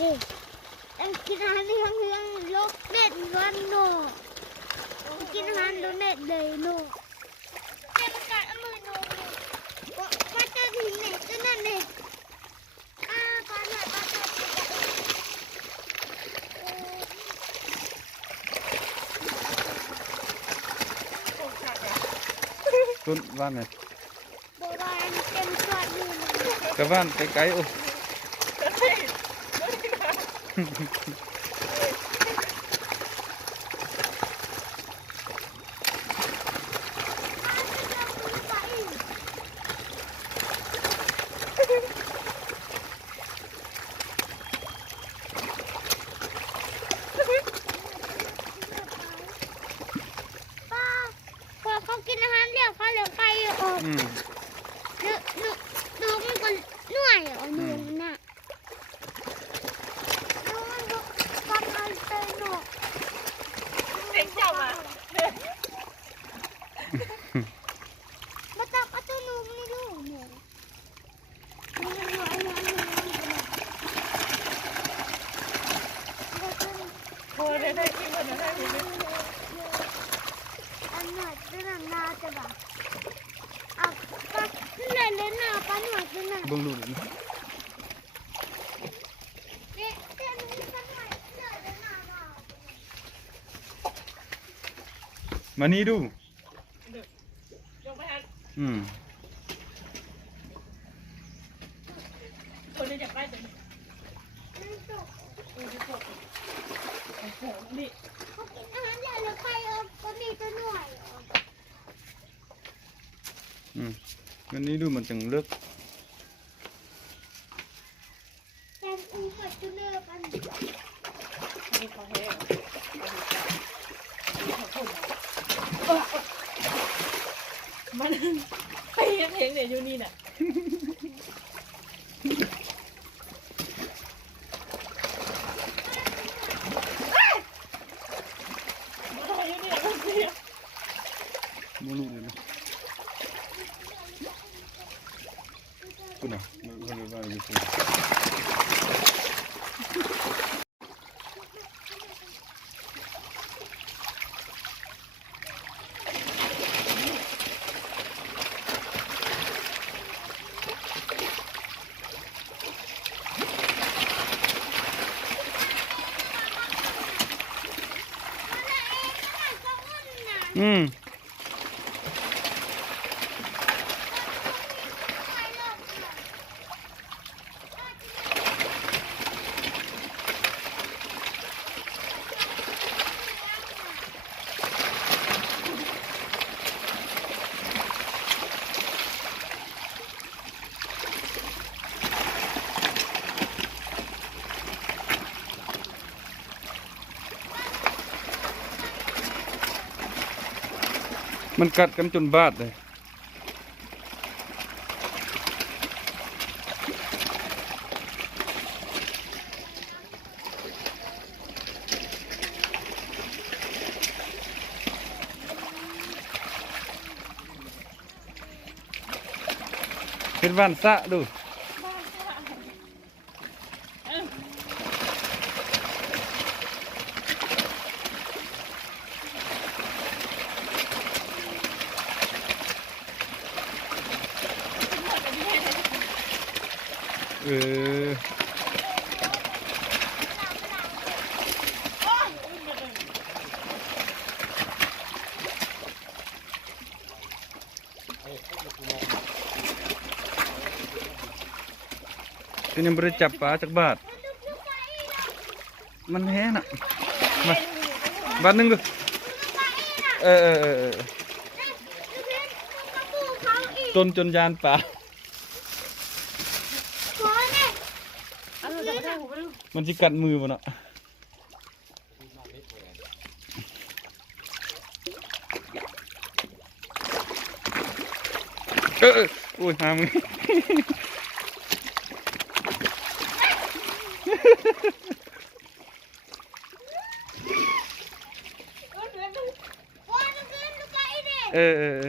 นี่ต้องกินอาหารที่ทั้งโลกเด็ดวันโนกินอาหารโลกเด็ดเลยโนเต็มกาดมือโนว่าจะถึงไหนก็นั่นเองปลาหน่อยปลาหน่อยต้นว่านไหม โบราณเต็มสวนอยู่ กระว่านไกลๆโอ้พอเขากินอาหารเรียกเขาเหลือไก่ออกน้องมันก็เหนื่อยอ่ะน้องน่ะน้องมันก็กำลังเต้นหนูเด็กเจ้ามามาตักเอาตัวนุ่มนี่ลูกหนูโอ้ได้กินคนนั้นได้ไหม อันหน่อยตัวนั้นน่าจะแบบอ่ะปลาเล่นเล่นน่ะปลาหน่อยตัวนั้น เบิ่งดูดิ เด็กเต้นนี่ปลาหน่อยเล่นเล่นน่ะเปล่า มานี่ดู ลงไปฮะ คนจะไปถึง มันตก นี่ เขากินอาหารใหญ่เลยไปก็มีตัวหน่วย วันนี้ดูมันจังเลิก แต่อุ้งกับตัวเลือกกัน นี่เขาแห้งมันไปยังเพลงเนี่ยอยู่นี่น่ะอยู่นี่น่ะคุณเสีย บ่รู้เลยนะคุณน่ะมันว่าอยู่ซิมันกัดกันจนบาดเลยเป็นวันสะดูคือยังบริจับปลาจากบาทมันแห้น่ะมาบาทหนึ่งดูต้นจนยานปลามันจะกัดมือมันอ่ะโอ้ยหามึงเออ